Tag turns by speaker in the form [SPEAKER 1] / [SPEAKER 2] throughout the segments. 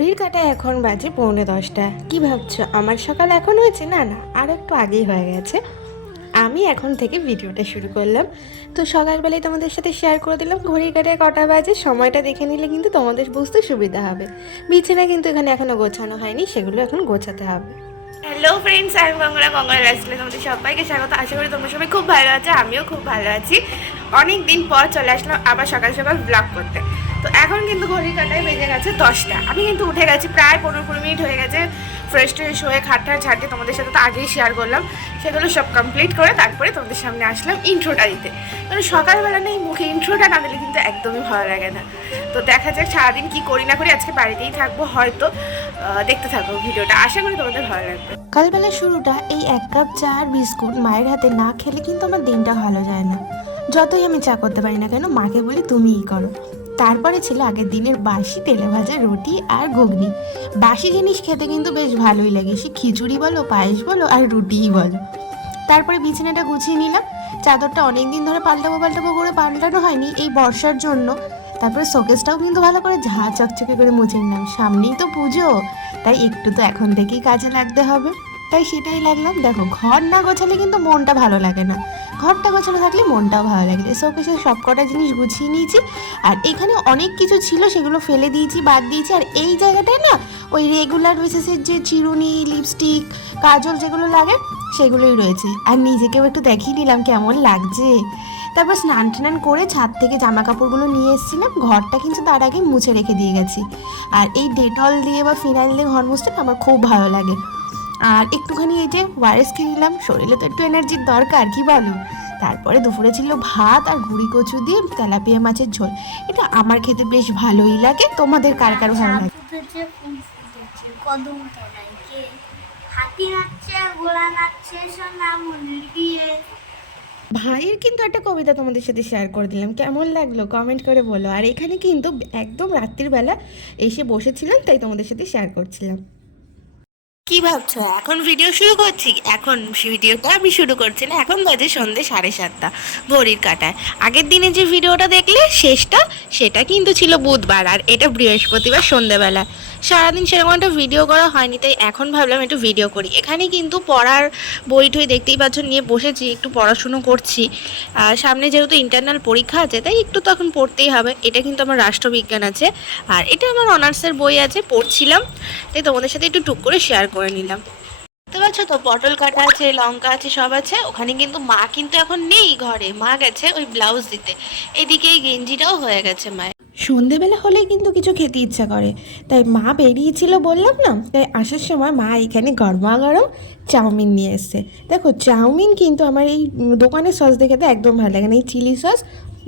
[SPEAKER 1] ঘড়ির কাটা এখন বাজে পৌনে দশটা। কি ভাবছ? আমার সকাল এখন হয়েছে? না না, আর একটু আগেই হয়ে গেছে। আমি এখন থেকে ভিডিওটা শুরু করলাম। তো সকালবেলায় তোমাদের সাথে শেয়ার করে দিলাম, ঘড়ির কাটায় কটা বাজে, সময়টা দেখে নিলে কিন্তু তোমাদের বুঝতে সুবিধা হবে। বিছানা কিন্তু এখানে এখনও গোছানো হয়নি, সেগুলো এখন গোছাতে হবে। হ্যালো ফ্রেন্ডস আমি গঙ্গলা গঙ্গলা লাইফস্টাইলে তোমাদের সবাইকে স্বাগত। আশা করি তোমরা সবাই খুব ভালো আছো, আমিও খুব ভালো আছি। অনেক দিন পর চলে আসলাম আবার সকাল সকাল ব্লগ করতে। তো এখন কিন্তু ঘড়ি কাটায় বেজে গেছে দশটা। আমি কিন্তু উঠে গেছি প্রায় পনেরো কুড়ি মিনিট হয়ে গেছে। ফ্রেশ ট্রেশ হয়ে খাটটা ঝাঁটে তোমাদের সাথে তো আগেই শেয়ার করলাম। সেগুলো সব কমপ্লিট করে তারপরে তোমাদের সামনে আসলাম ইন্ট্রোটা দিতে। মানে সকালবেলা নেই, মুখে ইন্ট্রোটা না দিলে কিন্তু একদমই ভালো লাগে না। তো দেখা যাক সারাদিন কি করি না করি, আজকে বাড়িতেই থাকব হয়তো। দেখতে থাকব ভিডিওটা। আশা করি তোমাদের ভালো লাগবে। কালবেলা শুরুটা এই এক কাপ চা আর বিস্কুট মায়ের হাতে না খেলে কিন্তু আমার দিনটা ভালো যায় না। যতই আমি চা করতে পারি না কেন, মাকে বলি তুমিই করো। তারপরে ছিল আগের দিনের বাসি তেলে ভাজা রুটি আর ঘুগনি। বাসি জিনিস খেতে কিন্তু বেশ ভালোই লাগে। সে খিচুড়ি বলো, পায়েস বলো আর রুটিই বলো। তারপরে বিছানাটা গুছিয়ে নিলাম। চাদরটা অনেক দিন ধরে পাল্টাবো পাল্টাবো করে পাল্টানো হয়নি এই বর্ষার জন্য। তারপরে শোকেসটাও কিন্তু ভালো করে ঝা, চকচকে করে মুছে নিলাম। সামনেই তো পুজো, তাই একটু তো এখন থেকেই কাজে লাগতে হবে। তাই সেটাই লাগলাম। দেখো, ঘর না গোছালে কিন্তু মনটা ভালো লাগে না। ঘরটা গোছানো থাকলে মনটাও ভালো লাগে শোকেসের সব কটা জিনিস গুছিয়ে নিয়েছি। আর এখানে অনেক কিছু ছিল, সেগুলো ফেলে দিয়েছি, বাদ দিয়েছি। আর এই জায়গাটায় না, ওই রেগুলার বেসিসের যে চিরুনি লিপস্টিক কাজল যেগুলো লাগে, সেগুলোই রয়েছে। আর নিজেকেও একটু দেখিয়ে নিলাম কেমন লাগছে। তারপর স্নান টান করে ছাদ থেকে জামা কাপড়গুলো নিয়ে এসেছিলাম। ঘরটা কিন্তু তার আগে মুছে রেখে দিয়ে গেছি। আর এই ডেটল দিয়ে বা ফিনাইল দিয়ে ঘর মুছতে আমার খুব ভালো লাগে। আর একটুখানি এই যে ওয়ারেস খেয়ে নিলাম শরীরে তো একটু এনার্জির দরকার কি বলো? তারপরে দুপুরে ছিল ভাত আর গুড়ি কচু দিয়ে তেলাপিয়া মাছের ঝোল। এটা আমার খেতে বেশ ভালোই লাগে। তোমাদের কার কার ভালো লাগে?
[SPEAKER 2] হাতি নাচছে ঘোড়া নাচছে সোনা
[SPEAKER 1] ভাইয়ের কিন্তু একটা কবিতা তোমাদের সাথে শেয়ার করে দিলাম। কেমন লাগল? কমেন্ট করে বলো। আর এখানে কিন্তু একদম রাত্রিবেলা এসে বসেছিলাম তাই তোমাদের সাথে শেয়ার করছিলাম। কি ভাবছ? এখন ভিডিও শুরু করছি। এখন ভিডিওটা আমি শুরু করছি না, এখন বাজে সন্ধ্যে সাড়ে সাতটা, ভরির কাটায়। আগের দিনে যে ভিডিওটা দেখলে, শেষটা, সেটা কিন্তু ছিল বুধবার, আর এটা বৃহস্পতিবার সন্ধ্যেবেলা সারাদিন সেরকম একটা ভিডিও করা হয়নি, তাই এখন ভাবলাম একটু ভিডিও করি। এখানে কিন্তু পড়ার বই টই দেখতেই পাচ্ছ, নিয়ে বসেছি, একটু পড়াশুনো করছি। আর সামনে যেহেতু ইন্টারনাল পরীক্ষা আছে, তাই একটু তখন পড়তেই হবে। এটা কিন্তু আমার রাষ্ট্রবিজ্ঞান আছে। আর এটা আমার অনার্সের বই আছে, পড়ছিলাম। তাই তোমাদের সাথে একটু টুক করে শেয়ার করে নিলাম। বুঝতে পারছ তো, পটল কাটা আছে, লঙ্কা আছে, সব আছে। ওখানে কিন্তু মা কিন্তু এখন নেই ঘরে। মা গেছে ওই ব্লাউজ দিতে। এদিকে এই গেঞ্জিটাও হয়ে গেছে মায়ের। সন্ধেবেলা হলেই কিন্তু কিছু খেতে ইচ্ছা করে। তাই মা বেরিয়েছিল বললাম না, তাই আসার সময় মা এখানে গরমা গরম চাউমিন নিয়ে এসছে। দেখো, চাউমিন কিন্তু আমার এই দোকানের সস দিয়ে খেতে একদম ভালো লাগে না। এই চিলি সস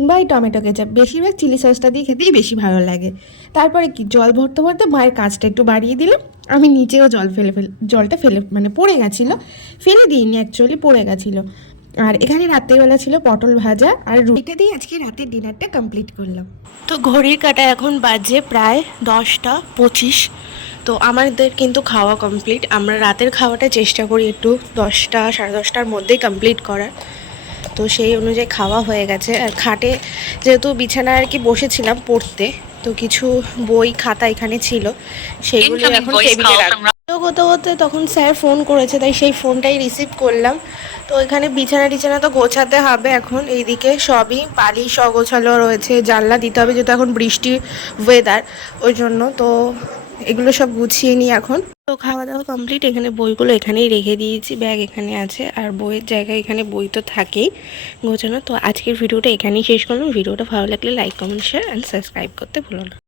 [SPEAKER 1] বা এই টমেটো কেচাপ, বেশিরভাগ চিলি সসটা দিয়ে খেতেই বেশি ভালো লাগে। তারপরে কি, জল ভরতে ভরতে মায়ের কাজটা একটু বাড়িয়ে দিলাম। আমি নিচেও জল ফেলে ফেলে, জলটা ফেলে মানে পড়ে গেছিল। ফেলে দিইনি অ্যাকচুয়ালি পড়ে গেছিল। আর এখানে রাত্রেবেলা ছিল পটল ভাজা আর রুটিটা দিয়ে আজকে রাতের ডিনারটা কমপ্লিট করলাম। তো ঘড়ির কাটা এখন বাজে প্রায় দশটা পঁচিশ। তো আমাদের কিন্তু খাওয়া কমপ্লিট আমরা রাতের খাওয়াটা চেষ্টা করি একটু দশটা সাড়ে দশটার মধ্যেই কমপ্লিট করার। তো সেই অনুযায়ী খাওয়া হয়ে গেছে। আর খাটে যেহেতু বিছানায় আর কি বসেছিলাম পড়তে তো কিছু বই খাতা এখানে ছিল। সেইগুলো এখন টেবিলে রাখব। হতে হতে তখন স্যার ফোন করেছে, তাই সেই ফোনটাই রিসিভ করলাম। তো এখানে বিছানা টিছানা তো গোছাতে হবে এখন, এইদিকে সবই পালি সগোছালো রয়েছে, জানলা দিতে হবে যেহেতু এখন বৃষ্টি ওয়েদার ওই জন্য তো এগুলো সব গুছিয়ে নিই এখন। তো খাওয়া দাওয়া কমপ্লিট এখানে বইগুলো এখানেই রেখে দিয়েছি, ব্যাগ এখানে আছে, আর বইয়ের জায়গায় এখানে বই তো থাকেই গোছানো। তো আজকের ভিডিওটা এখানেই শেষ করলাম, ভিডিওটা ভালো লাগলে like comment share and subscribe করতে ভুলো না।